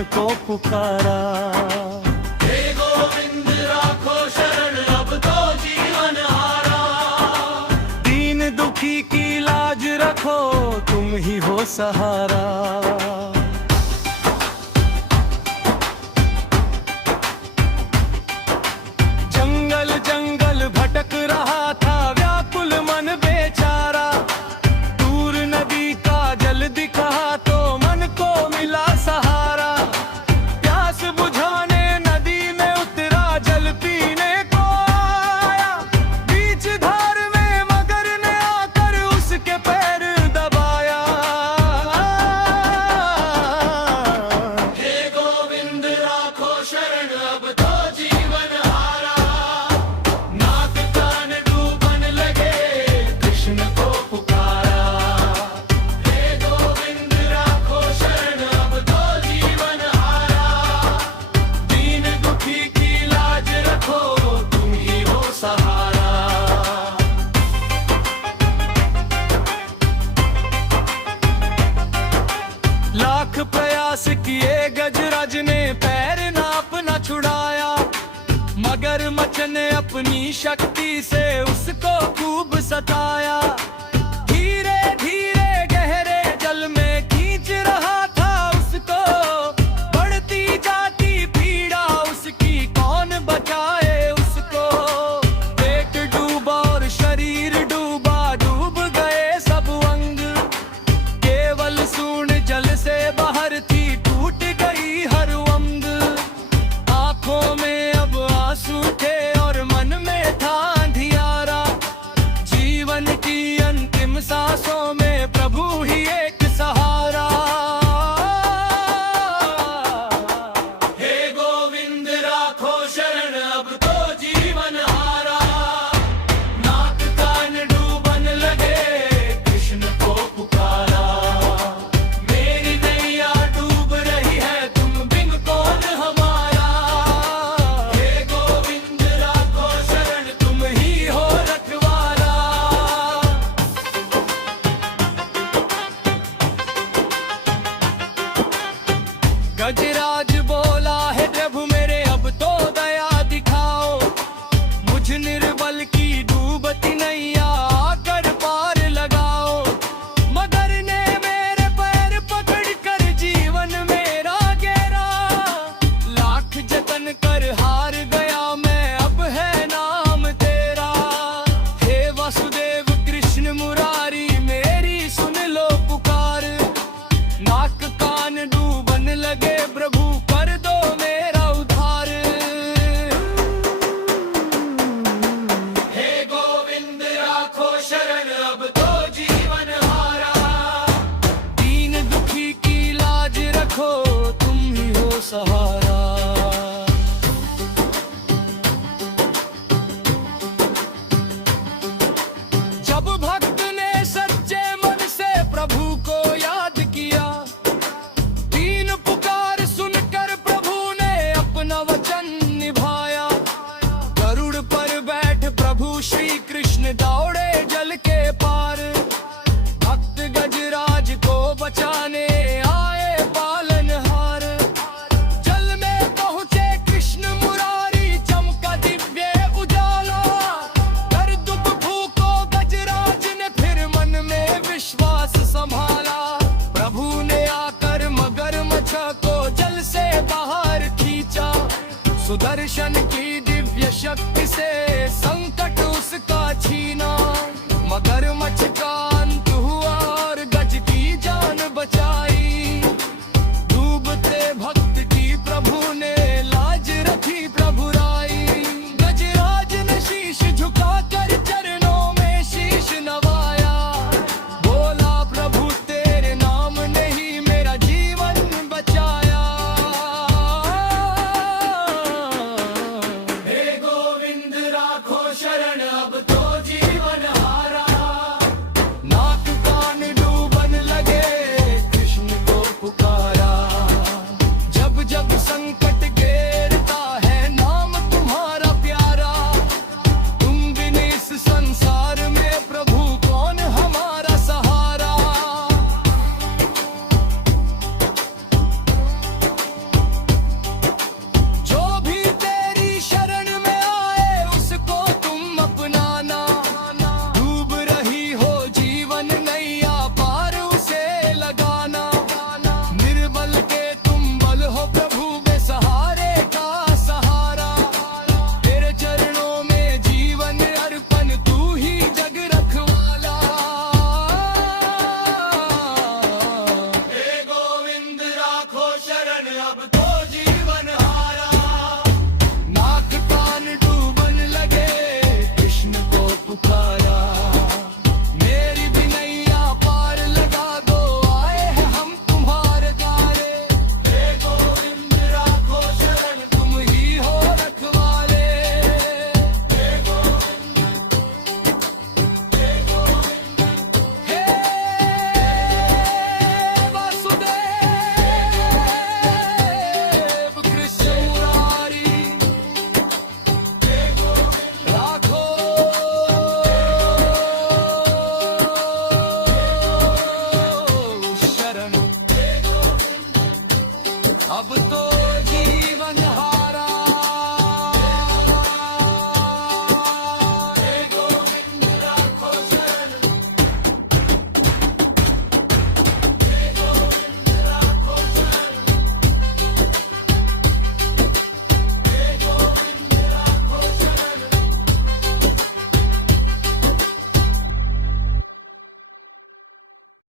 कृष्ण को पुकारा। हे गोविंद राखो शरण अब तो जीवन हारा। दीन दुखी की लाज रखो तुम ही हो सहारा। जंगल जंगल भटक रहा था व्याकुल मन बेचारा। दूर नदी का जल दिखा तो मन को मिला सहारा। प्यास बुझाने नदी में उतरा जल पीने को आया। बीच धार में मगर ने आकर उसके पैर दबाया। हे गोविंद राखो शरण अब तो जीवन हारा। नाक कान डूबन लगे कृष्ण को पुकारा। हे गोविंद राखो शरण अब तो जीवन हारा। दीन दुखी की लाज रखो तुम ही हो सहारा। लाख प्रयास किए गजराज ने पैर नाप न छुड़ाया। मगर मच्छ ने अपनी शक्ति से उसको खूब सताया। धीरे धीरे गहरे जल में खींच रहा था उसको। बढ़ती जाती पीड़ा उसकी कौन बचाए उसको। पेट डूबा और शरीर डूबा, डूब गए सब अंग। केवल सूंड जल से बाहर थी, टूट गई हर अंग। आंखों में अब आंसू थे और मन में था अंधियारा। जीवन की अंतिम सांसों में प्रभु ही एक सहारा। हे गोविंद राखो शरण अब तो जीवन हारा। नाक कान डूबन लगे कृष्ण को पुकारा। मेरी नैया डूब रही है तुम बिन कौन हमारा। हे गोविंद राखो शरण तुम ही हो रखवाला। गजराज बोला है प्रभु मेरे अब तो दया दिखाओ। मुझ निर्बल की डूबती नैया आकर पार लगाओ। मगर ने मेरे पैर पकड़कर जीवन मेरा घेरा। लाख जतन कर हार गया मैं, अब है नाम तेरा। हे वासुदेव कृष्ण मुरारी मेरी सुन लो पुकार। नाक कान डूबन लगे प्रभु कर दो मेरा उद्धार। हे गोविंद राखो शरण अब तो जीवन हारा। दीन दुखी की लाज रखो तुम ही हो सहारा। जब भक्त ने सच्चे मन से प्रभु को याद किया। दीन पुकार सुनकर प्रभु ने अपना वचन निभाया। गरुड़ पर बैठ प्रभु श्री कृष्ण दौड़े जल के पार। भक्त गजराज को बचाने आए पालनहार। जल में पहुंचे कृष्ण मुरारी, चमका दिव्य उजाला। कर दुख भूको गजराज ने फिर मन में विश्वास संभाला। प्रभु ने आकर मगरमच्छ को जल से बाहर खींचा। सुदर्शन की दिव्य शक्ति से संकट उसका छीना। मगरमच्छ का अंत हुआ और गज की जान बचाई।